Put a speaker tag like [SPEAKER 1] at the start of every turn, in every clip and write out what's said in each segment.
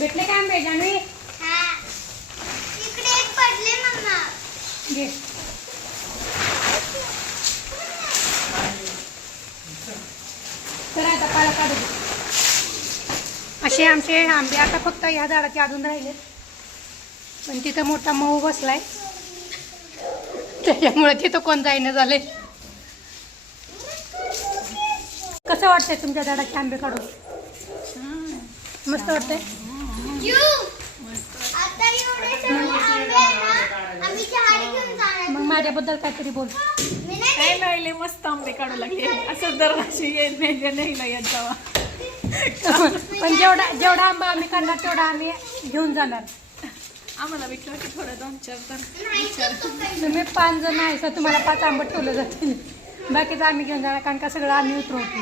[SPEAKER 1] भेटले काय आंबे जाणवी
[SPEAKER 2] हा. इकडे एक पडले मम्मा
[SPEAKER 1] घे. तर आता काळा काढू दे. असे आमचे आंबे आता फक्त ह्या झाडाचे अजून राहिले. पण तिथं मोठा मऊ बसलाय. त्याच्यामुळे तिथं कोण जाईना झाले. कसं वाटतंय तुमच्या झाडाचे आंबे काढून? मस्त वाटतंय? मग माझ्याबद्दल काहीतरी बोल.
[SPEAKER 2] मी नाही
[SPEAKER 3] काय लागले मस्त आंबे काढू लागले. असं दरवर्षी येत नाही नाही ना येत जावा.
[SPEAKER 1] पण जेवढा जेवढा आंबा आम्ही काढणार तेवढा आम्ही घेऊन जाणार.
[SPEAKER 3] आम्हाला विचार की थोडं दोन चार तर
[SPEAKER 2] नाही काही.
[SPEAKER 1] तुम्ही पाच जण आहे तर तुम्हाला पाच आंबट ठेवलं जातील. बाकीचं आम्ही घेऊन जाणार कारण का सगळं आम्ही उतरवतो.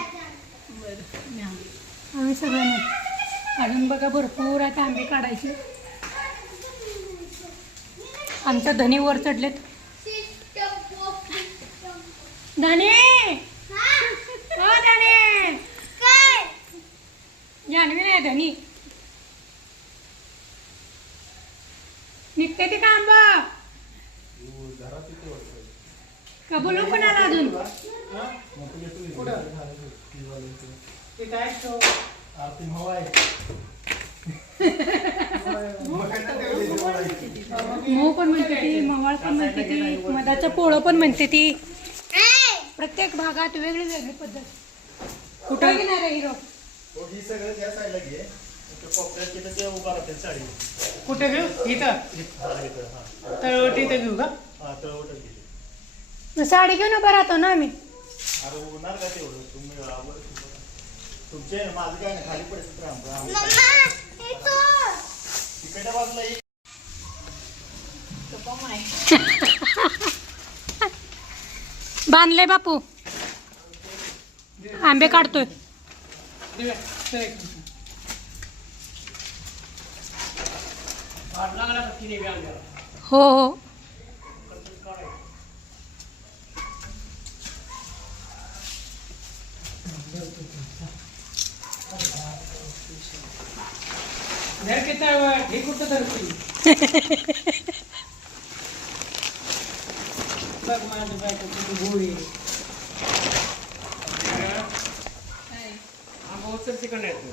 [SPEAKER 1] आम्ही सगळं नाही. अजून बघा भरपूर आता आंबे काढायचे. आमच्या धनी वर चढलेत. धने!
[SPEAKER 2] हा?
[SPEAKER 1] हो धने!
[SPEAKER 2] काय
[SPEAKER 1] जाणवी नाही धनी. निघते ते का आंबा का बोलू पण आला अजून मऊ पण म्हणते ती मवाळ पण म्हणते ती मधाचं पोळं पण म्हणते ती. प्रत्येक भागात वेगळी वेगळी पद्धत. कुठं? घेणार आहे हिरो.
[SPEAKER 4] हो, ही सगळं त्या साईडला घे.
[SPEAKER 5] कुठे घेऊ? इथं?
[SPEAKER 4] हा हा.
[SPEAKER 5] तळवटी इथं घेऊ का?
[SPEAKER 4] हा
[SPEAKER 1] साडी घेऊन उभा राहतो ना आम्ही.
[SPEAKER 4] तुमचे माझं काय नाही खाली
[SPEAKER 2] हे
[SPEAKER 4] तिकडच्या बाजूला
[SPEAKER 1] बांधले बापू. आंबे काढतोय. हो हो.
[SPEAKER 5] धर की तळवट हे कुठं धरती बघ माझं बायको किती गोळी आहे.
[SPEAKER 6] आंबा उचल तिकडे येतो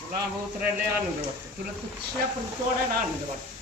[SPEAKER 6] तुला आंबा उतरायला आनंद वाटतो तुला कुठल्या पण तोडायला आनंद वाटतो